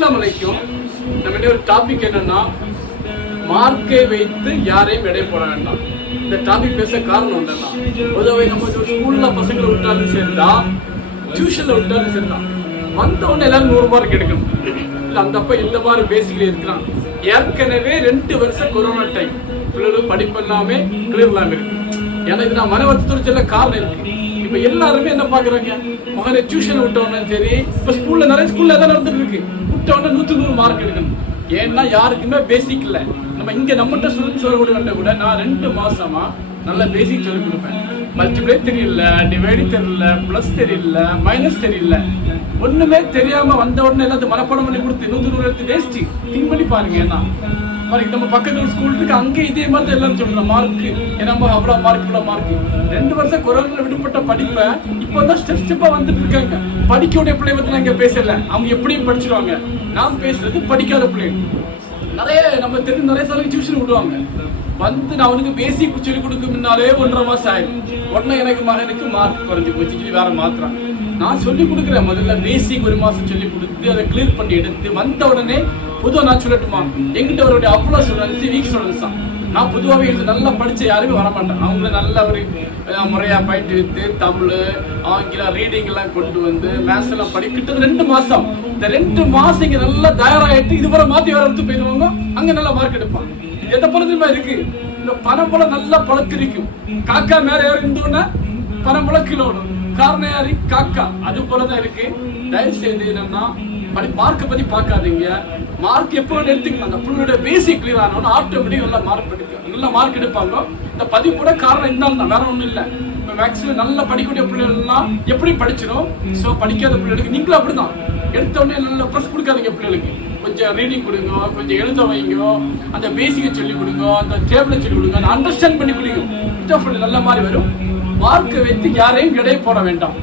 அஸ்ஸலாமு அலைக்கும். நம்ம ஒரு டாபிக் என்னன்னா, மார்க்கை வைத்து யாரையும் எடை போட வேண்டாம். இந்த டாபிக் பேச காரணம் என்னன்னா, பொதுவாக நம்ம ஒரு ஸ்கூல்ல பசங்களை விட்டாலும் சரிதா, டியூஷன்ல விட்டாலும் சரிதான், வந்தவொடனே எல்லாரும் 100 மார்க் எடுக்கணும். இல்லை அந்த அப்பா இந்த மாதிரி பேசிக்கிட்டே இருக்கிறான். ஏற்கனவே 2 வருஷம் கொரோனா டைம், பிள்ளைகளும் படிப்பு எல்லாமே கிளியர் இல்லாமல் இருக்கு. ஏன்னா இது நான் மனவர்த்தத்தோடு சொல்ல காரணம் இருக்கு. இப்ப எல்லாருமே என்ன பாக்குறாங்க, மகனை டியூஷன் விட்டவன சரி, இப்ப ஸ்கூல்ல நிறைய ஸ்கூல்ல தான் நடந்துட்டு இருக்கு, விட்டவன 100 மார்க் எடுக்கணும். ஏன்னா யாருக்குமே பேசிக் இல்லை. நம்ம இங்க நம்மகிட்ட ஸ்டூடெண்ட்ஸ் வரக்கூடிய கூட நான் 2 மாசமா நல்ல பேசிக் சொல்லி கொடுப்பேன். மல்டிப்ளை தெரியல, டிவைடு தெரியல, பிளஸ் தெரியல, மைனஸ் தெரியல, ஒண்ணுமே தெரியாம வந்த உடனே எல்லாத்தையும் மனப்பாடம் பண்ணி கொடுத்து 100 எடுத்து வேஸ்ட். திங்க் பண்ணி பாருங்க. ஏன்னா நம்ம பக்கத்துல ஸ்கூல் இருக்கு, அங்க இதே மாதிரி எல்லாம் சொல்றோம் மார்க், ஏன்னா அவ்வளவு மார்க் இவ்வளவு மார்க். 2 வருஷம் கொரோனா விடுபட்ட படிப்பை இப்பதான் ஸ்டெப் ஸ்டெப்பா வந்துட்டு இருக்காங்க. படிக்கக்கூடிய பிள்ளை பத்தி நான் இங்க பேசல, அவங்க எப்படியும் படிச்சிருவாங்க. நான் பேசுறது படிக்காத பிள்ளை. நிறைய நம்ம தெரிஞ்ச நிறைய சாலைக்கு டியூஷன் விடுவாங்க. வந்து நான் அவனுக்கு பேசிக் சொல்லி கொடுக்க முன்னாலே 1.5 மாசம் ஆயிடும். உடனே எனக்கு மகனுக்கு மார்க் குறைஞ்சி போச்சு, வேற மாத்திரம். நான் சொல்லி கொடுக்குறேன், முதல்ல பேசிக் 1 மாசம் சொல்லி கொடுத்து அதை கிளியர் பண்ணி எடுத்து வந்த உடனே பொதுவாக நான் சொல்லட்டுமா, எங்கிட்ட அவருடைய அவ்வளோ ஸ்டூடெண்ட்ஸ் வீக் ஸ்டூடெண்ட்ஸ் தான். நான் பொதுவாகவே இது நல்லா படித்த யாருமே வரமாட்டேன். அவங்கள நல்ல ஒரு முறையாக பயிற்று வைத்து தமிழ் ஆங்கிலம் ரீடிங் எல்லாம் கொண்டு வந்து மேத்ஸ் எல்லாம் படிக்கிட்டது 2 மாசம். இந்த 2 மாசம் இங்கே நல்லா தயாராகிட்டு இதுவரை மாற்றி வேற எடுத்து போயிடுவாங்க, அங்கே நல்லா மார்க் எடுப்பாங்க. இது எந்த பழத்துமா இருக்கு, இந்த பனம்பழம் நல்லா பழத்திருக்கும். காக்கா மேலே யாரும் இருந்தோன்னா பனம்பழம் கிலோணும், காரணம் யாரு காக்கா. அது போலதான் இருக்கு. தயவு செய்து என்னன்னா மார்க்கை பத்தி பார்க்காதீங்க. மார்க் எப்போ எடுத்துக்கலாம், அந்த பிள்ளையோட பேசிக் கிளியர் ஆனோன்னு ஆட்டோமேட்டிக் நல்லா மார்க் எடுக்க நல்லா மார்க் எடுப்பாங்க. இந்த பதிவு கூட காரணம் இருந்தாலும் தான், வேற ஒன்றும் இல்லை. இப்போ மேக்ஸிமம் நல்லா படிக்கக்கூடிய பிள்ளைகள்லாம் எப்படி படிச்சிடும். ஸோ படிக்காத பிள்ளைகளுக்கு நீங்களும் அப்படிதான் எடுத்த உடனே நல்லா ப்ரெஸ் கொடுக்காதீங்க. பிள்ளைகளுக்கு கொஞ்சம் ரீடிங் கொடுங்க, கொஞ்சம் எழுத வைங்க, அந்த பேசிக்கை சொல்லிக் கொடுங்க, அந்த டேபிளை சொல்லிக் கொடுங்க, அந்த அண்டர்ஸ்டாண்ட் பண்ணி கொடுங்க. நல்ல மாதிரி வரும். மார்க்கை வைத்து யாரையும் எடை போட வேண்டாம்.